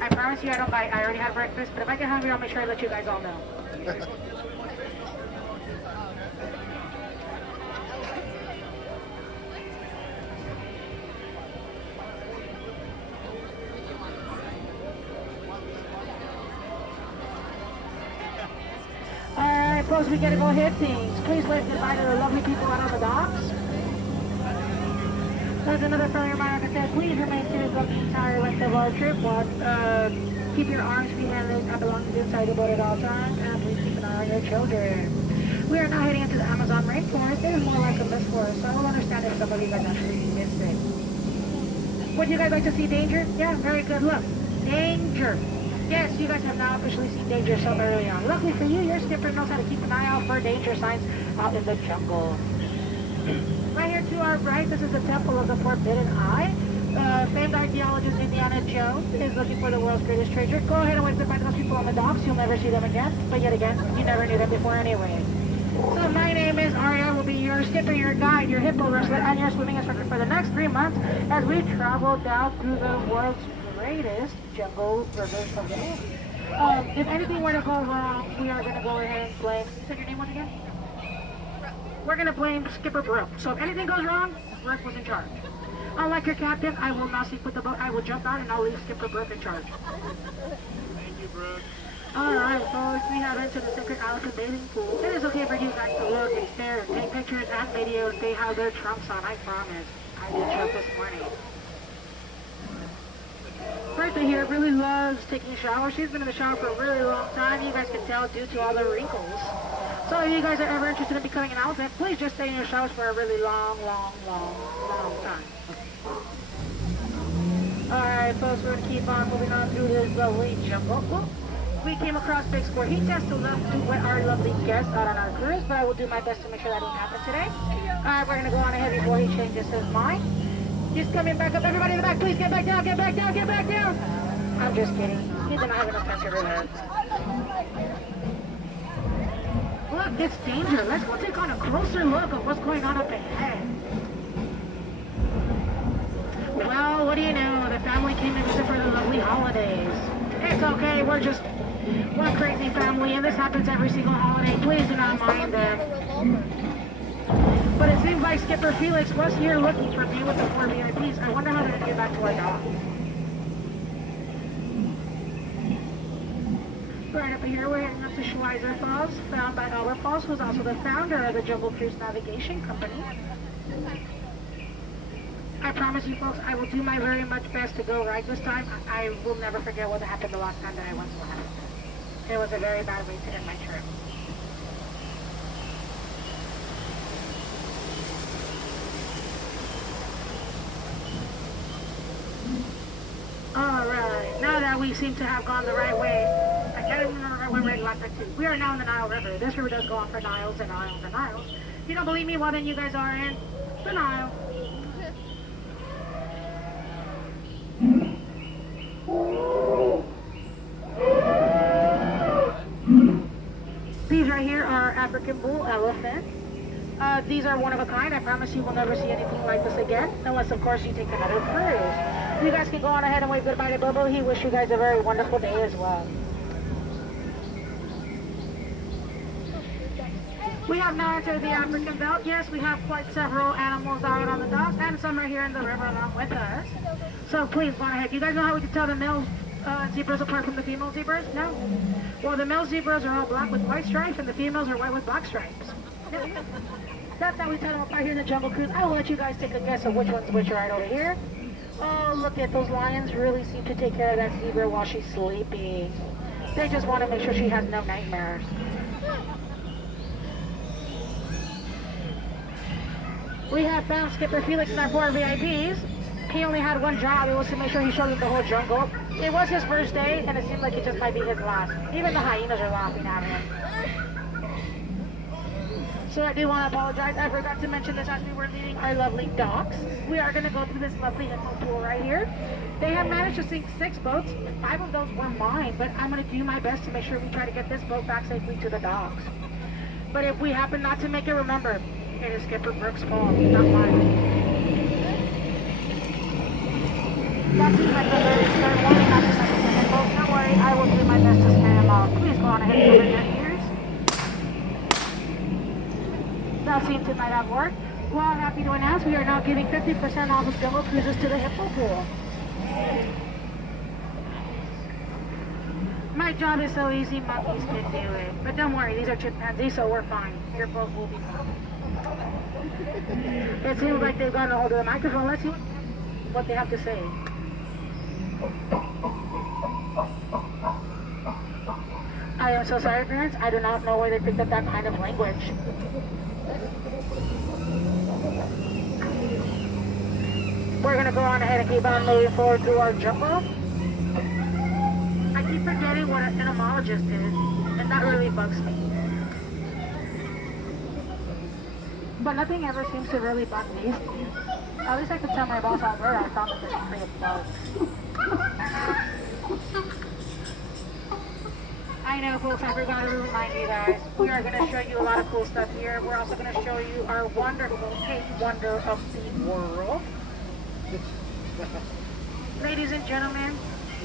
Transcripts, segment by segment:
I promise you I don't bite. I already had breakfast, but if I get hungry, I'll make sure I let you guys all know. Alright, folks, we gotta go hit things. Please wave goodbye to the lovely people out on the docks. There's another friendly reminder that says, please remain seated throughout the entire length of our trip. Keep your arms, feet, and legs up along the inside of the boat at all times, and please keep an eye on your children. We are now heading into the Amazon rainforest. It is more like a mist forest, so I will understand if some of you guys actually missed it. Would you guys like to see danger? Yeah, very good. Look, danger. Yes, you guys have now officially seen danger so early on. Luckily for you, your skipper knows how to keep an eye out for danger signs out in the jungle. Right here to our right, this is the Temple of the Forbidden Eye. Famed archaeologist Indiana Jones is looking for the world's greatest treasure. Go ahead and wait to find those people on the docks. You'll never see them again. But yet again, you never knew them before anyway. So my name is Arya. I will be your skipper, your guide, your hippo wrestler, and your swimming instructor for the next 3 months as we travel down through the world's greatest jungle rivers of the world. If anything were to go wrong, we are going to go ahead and blame. Say your name once again? We're going to blame Skipper Brooke. So if anything goes wrong, Brooke was in charge. Unlike your captain, I will not sleep with the boat. I will jump out and I'll leave Skipper Brooke in charge. Thank you, Brooke. Alright, folks, we have entered the Sacred Elephant Bathing Pool. It is okay for you guys to look and stare and take pictures and videos. They have their trunks on, I promise. I did Trump this morning. Bertha here really loves taking showers. She's been in the shower for a really long time. You guys can tell due to all the wrinkles. So if you guys are ever interested in becoming an elephant, please just stay in your showers for a really long time. Alright, folks, we're going to keep on moving on through this lovely jungle. Whoop. We came across Big Square. He tests to wet our lovely guests out on our cruise, but I will do my best to make sure that doesn't happen today. Alright, we're going to go on ahead before he changes his mind. He's coming back up. Everybody in the back, please get back down, get back down, get back down. I'm just kidding. He did not have enough sense of head. Look, it's danger. Let's go take on a closer look of what's going on up ahead. Well, what do you know? The family came in visit for the lovely holidays. It's okay. We're just one crazy family, and this happens every single holiday. Please do not mind them. But it seems like Skipper Felix was here looking for me with the 4 VIPs. I wonder how they're going to get back to our dock. Right up here, we're heading up to Schweizer Falls, found by Albert Falls, who's also the founder of the Jungle Cruise Navigation Company. I promise you folks, I will do my very much best to go right this time. I will never forget what happened the last time that I went to Anaheim. It was a very bad way to end my trip. Alright, now that we seem to have gone the right way, I can't even remember where we're last to. We are now in the Nile River. This river does go on for miles and miles and miles. If you don't believe me, well then you guys are in the Nile. These right here are African bull elephants. These are one of a kind. I promise you will never see anything like this again, unless of course you take another cruise. You guys can go on ahead and wave goodbye to Bobo. He wished you guys a very wonderful day as well. We have now entered the African belt. Yes, we have quite several animals out on the docks, and some are here in the river along with us. So please go on ahead. You guys know how we can tell the male zebras apart from the female zebras? No? Well, the male zebras are all black with white stripes, and the females are white with black stripes. That's how we tell them apart here in the Jungle Cruise. I will let you guys take a guess of which one's which right over here. Oh, look at those lions really seem to take care of that zebra while she's sleeping. They just want to make sure she has no nightmares. We have found Skipper Felix and our 4 VIPs. He only had one job. It was to make sure he showed them the whole jungle. It was his first day, and it seemed like it just might be his last. Even the hyenas are laughing at him. So I do want to apologize. I forgot to mention this as we were leaving our lovely docks. We are going to go through this lovely hippo pool right here. They have managed to sink 6 boats. 5 of those were mine, but I'm going to do my best to make sure we try to get this boat back safely to the docks. But if we happen not to make it, remember, it is Skipper Brooks' fault, not mine. That seems like the very start warning, not the second It seems it might have worked. Well, I'm happy to announce we are now giving 50% off of jungle cruises to the hippo pool. My job is so easy, monkeys can do it. But don't worry, these are chimpanzees, so we're fine. Your boat will be fine. It seems like they've gotten a hold of the microphone. Let's see what they have to say. I am so sorry, parents. I do not know where they picked up that kind of language. We're going to go on ahead and keep on moving forward through our jungle. I keep forgetting what an entomologist is, and that really bugs me. But nothing ever seems to really bug me. At least I could tell my boss Alberta I found the secret of bugs. I know, folks, I forgot to remind you guys. We are going to show you a lot of cool stuff here. We're also going to show you our wonderful eighth wonder of the world. Ladies and gentlemen,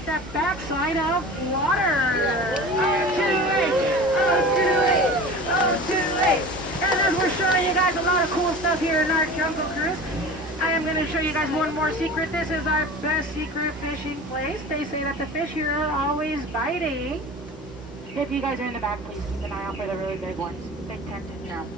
the backside of water. Oh, too late. Oh, too late. Oh, too late. And as we're showing you guys a lot of cool stuff here in our jungle cruise, I am going to show you guys one more secret. This is our best secret fishing place. They say that the fish here are always biting. If you guys are in the back, please keep an eye out for the really big ones. They tend to jump.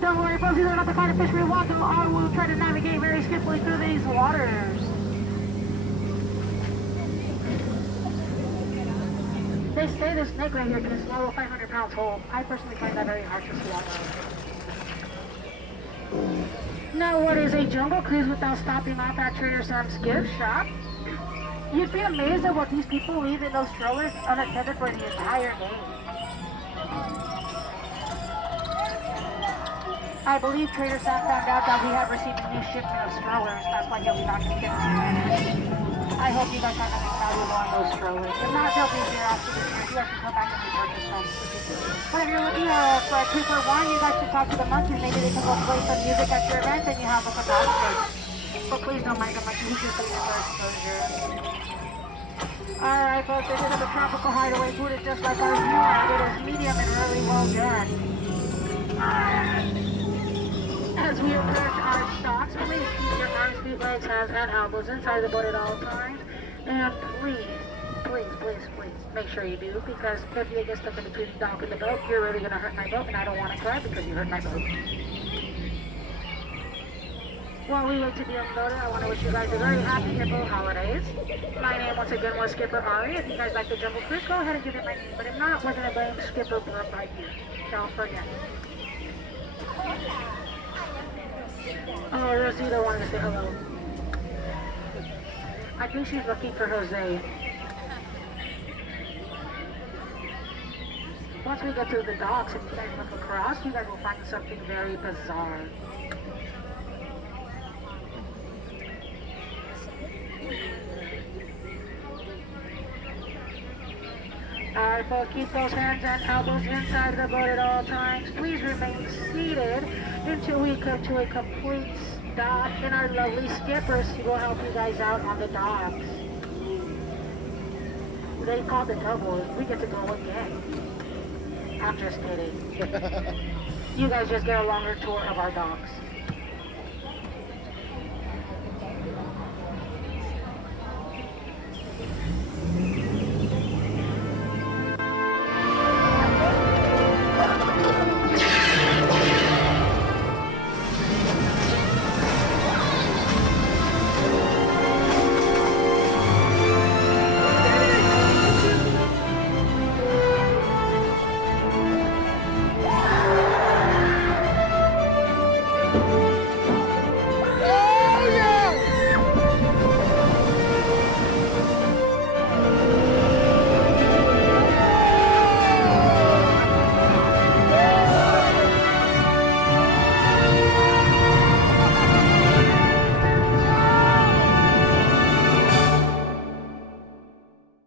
Don't worry, folks, these are not the kind of fish we want, though I will try to navigate very skillfully through these waters. They say this snake right here can swallow 500 pounds whole. I personally find that very hard to swallow. Now, what is a jungle cruise without stopping off at Trader Sam's gift shop? You'd be amazed at what these people leave in those strollers unattended for the entire day. I believe Trader Sam found out that we have received a new shipment of strollers. That's why he'll be back in 15 minutes. I hope you guys have nothing valuable on those strollers. If not, they'll be here after this year. You guys can come back and repurchase them. But if you're looking for a 2-for-1, you guys can talk to the monkeys. Maybe they can go play some music at your event and you have a photographer. But please don't mind the monkey. He's just looking for exposure. Alright, folks, this is a tropical hideaway. Food is just like ours. It is medium and really well done. As we approach our stocks, please keep your arms, feet, legs, hands, and elbows inside the boat at all times. And please, make sure you do, because if you get stuck in between the dock and the boat, you're really going to hurt my boat, and I don't want to cry because you hurt my boat. While we wait to be unloaded, I want to wish you guys a very happy Hippo holidays. My name once again was Skipper Ari. If you guys like the Jungle Cruise, go ahead and give it my name. But if not, we're going to blame Skipper Burp right here. Don't forget. Oh, Rosita wanted to say hello. I think she's looking for Jose. Once we get to the docks and you guys look across, you guys will find something very bizarre. Alright, folks, keep those hands and elbows inside the boat at all times. Please remain seated until we come to a complete stop, and our lovely skippers will help you guys out on the docks. They called the double. We get to go again. I'm just kidding. You guys just get a longer tour of our docks.